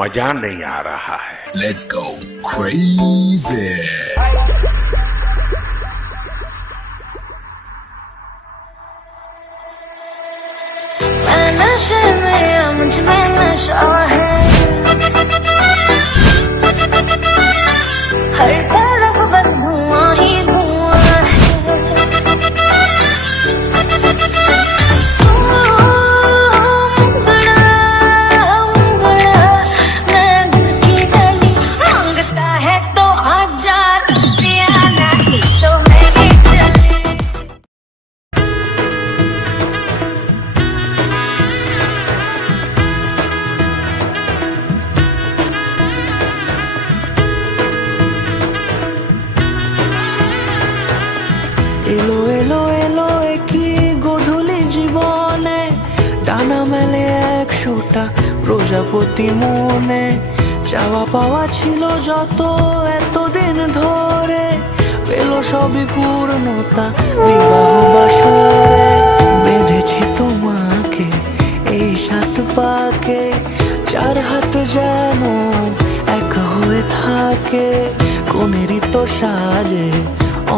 मजा नहीं आ रहा है। Let's go crazy। मैं नशे में, मुझ में नशा है, हर तरफ बस धुआं ही धुआं है। এলো এলো এলো একই গধূলি জীবনে, ডানা মেলে 100টা প্রজাপতি মনে। চাওয়া পাওয়া ছিল যত এতদিন ধরে, পেল সবই পূর্ণতা বিবাহ বাসরে। বেঁধেছি তোমাকে এই 7 পাকে, 4 হাত যেন এক হয়ে থাকে। কোনেরই তো সাজে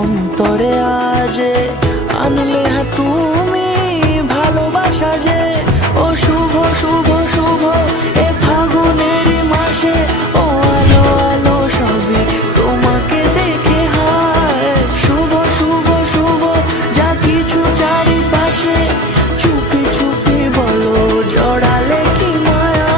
অন্তরে আজে, আনলে হ্যাঁ তুমি ভালোবাসা যে। ও শুভ শুভ শুভ এ ফাগুনেরই মাসে, ও আলো আলো সবই তোমাকে দেখে হয়। শুভ শুভ শুভ যা কিছু চারিপাশে, চুপি চুপি বলো জড়ালে কি মায়া।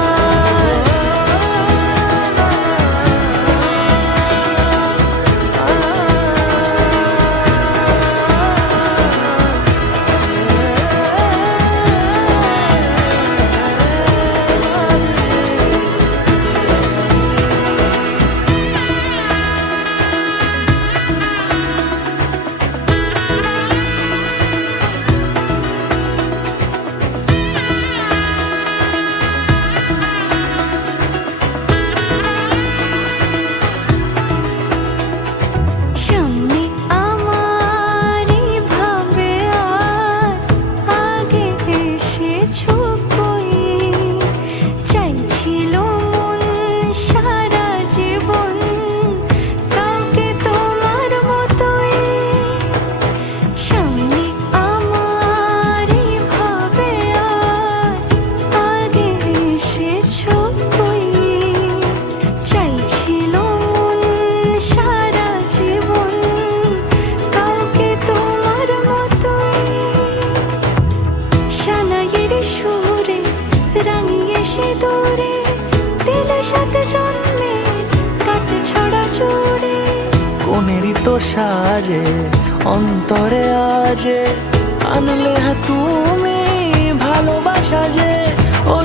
কোনেরই তো সাজে অন্তরে আজে, আনলে হ্যাঁ তুমি ভালোবাসা যে। ও